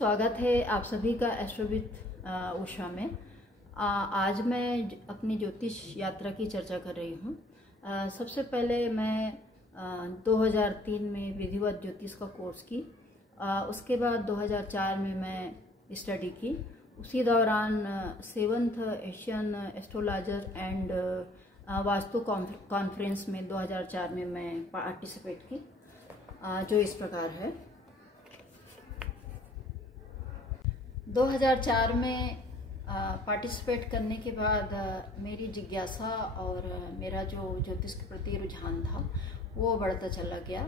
स्वागत है आप सभी का एस्ट्रोविद उषा में। आज मैं अपनी ज्योतिष यात्रा की चर्चा कर रही हूँ। सबसे पहले मैं 2003 में विधिवत ज्योतिष का कोर्स की। उसके बाद 2004 में मैं स्टडी की। उसी दौरान 7th Asian astrologer and vastu conference में 2004 में मैं पार्टिसिपेट की, जो इस प्रकार है। 2004 में पार्टिसिपेट करने के बाद मेरी जिज्ञासा और मेरा जो ज्योतिष के प्रति रुझान था वो बढ़ता चला गया।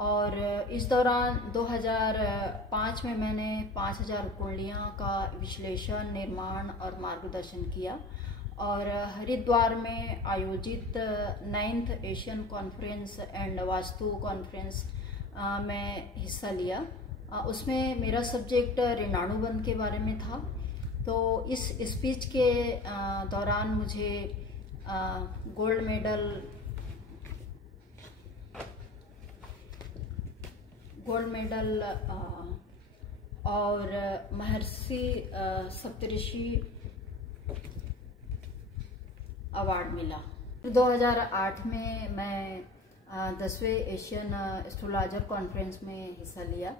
और इस दौरान 2005 में मैंने 5000 कुंडलियाँ का विश्लेषण, निर्माण और मार्गदर्शन किया और हरिद्वार में आयोजित 9th Asian conference and vastu conference में हिस्सा लिया। उसमें मेरा सब्जेक्ट ऋणानुबंध के बारे में था। तो इस स्पीच के दौरान मुझे गोल्ड मेडल और महर्षि सप्तऋषि अवार्ड मिला। 2008 में मैं 10वें एशियन एस्ट्रोलॉजर कॉन्फ्रेंस में हिस्सा लिया।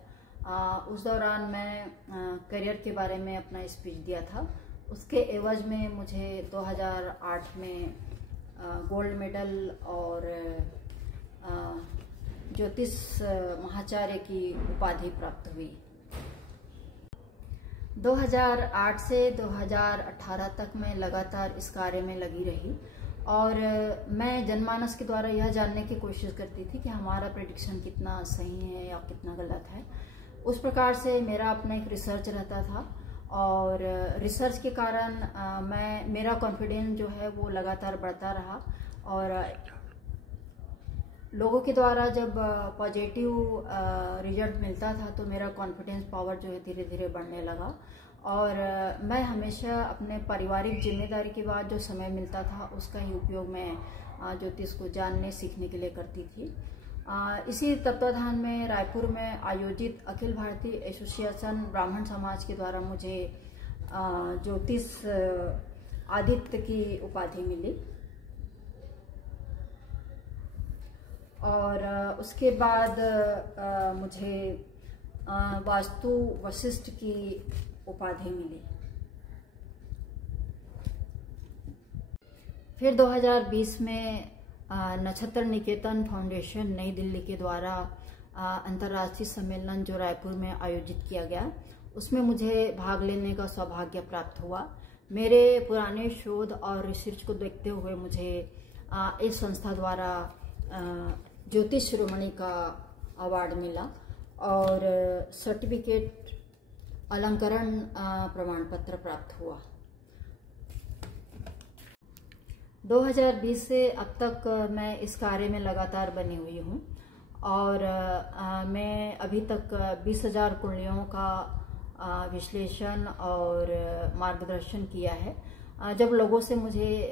उस दौरान मैं करियर के बारे में अपना स्पीच दिया था। उसके एवज में मुझे 2008 में गोल्ड मेडल और ज्योतिष महाचार्य की उपाधि प्राप्त हुई। 2008 से 2018 तक मैं लगातार इस कार्य में लगी रही और मैं जनमानस के द्वारा यह जानने की कोशिश करती थी कि हमारा प्रेडिक्शन कितना सही है या कितना गलत है। उस प्रकार से मेरा अपना एक रिसर्च रहता था और रिसर्च के कारण मेरा कॉन्फिडेंस जो है वो लगातार बढ़ता रहा और लोगों के द्वारा जब पॉजिटिव रिजल्ट मिलता था तो मेरा कॉन्फिडेंस पावर जो है धीरे धीरे बढ़ने लगा। और मैं हमेशा अपने पारिवारिक जिम्मेदारी के बाद जो समय मिलता था उसका ही उपयोग मैं ज्योतिष को जानने सीखने के लिए करती थी। इसी तत्वाधान में रायपुर में आयोजित अखिल भारतीय एसोसिएशन ब्राह्मण समाज के द्वारा मुझे ज्योतिष आदित्य की उपाधि मिली और उसके बाद मुझे वास्तु वशिष्ठ की उपाधि मिली। फिर 2020 में नक्षत्र निकेतन फाउंडेशन नई दिल्ली के द्वारा अंतर्राष्ट्रीय सम्मेलन जो रायपुर में आयोजित किया गया, उसमें मुझे भाग लेने का सौभाग्य प्राप्त हुआ। मेरे पुराने शोध और रिसर्च को देखते हुए मुझे इस संस्था द्वारा ज्योतिष शिरोमणि का अवार्ड मिला और सर्टिफिकेट अलंकरण प्रमाण पत्र प्राप्त हुआ। 2020 से अब तक मैं इस कार्य में लगातार बनी हुई हूँ और मैं अभी तक 20,000 कुंडलियों का विश्लेषण और मार्गदर्शन किया है। जब लोगों से मुझे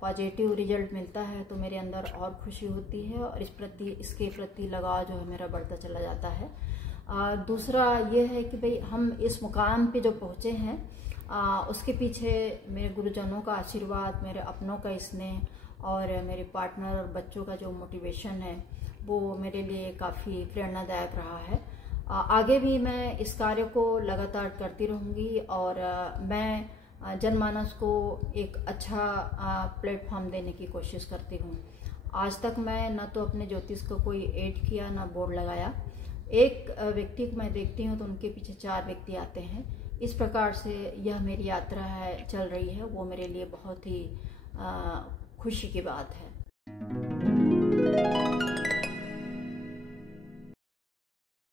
पॉजिटिव रिजल्ट मिलता है तो मेरे अंदर और खुशी होती है और इसके प्रति लगाव जो है मेरा बढ़ता चला जाता है। दूसरा ये है कि भाई हम इस मुकाम पे जो पहुँचे हैं उसके पीछे मेरे गुरुजनों का आशीर्वाद, मेरे अपनों का स्नेह और मेरे पार्टनर और बच्चों का जो मोटिवेशन है वो मेरे लिए काफ़ी प्रेरणादायक रहा है। आगे भी मैं इस कार्य को लगातार करती रहूँगी और मैं जनमानस को एक अच्छा प्लेटफॉर्म देने की कोशिश करती हूँ। आज तक मैं न तो अपने ज्योतिष को कोई ऐड किया न बोर्ड लगाया। एक व्यक्ति को मैं देखती हूँ तो उनके पीछे 4 व्यक्ति आते हैं। इस प्रकार से यह मेरी यात्रा है चल रही है, वो मेरे लिए बहुत ही खुशी की बात है।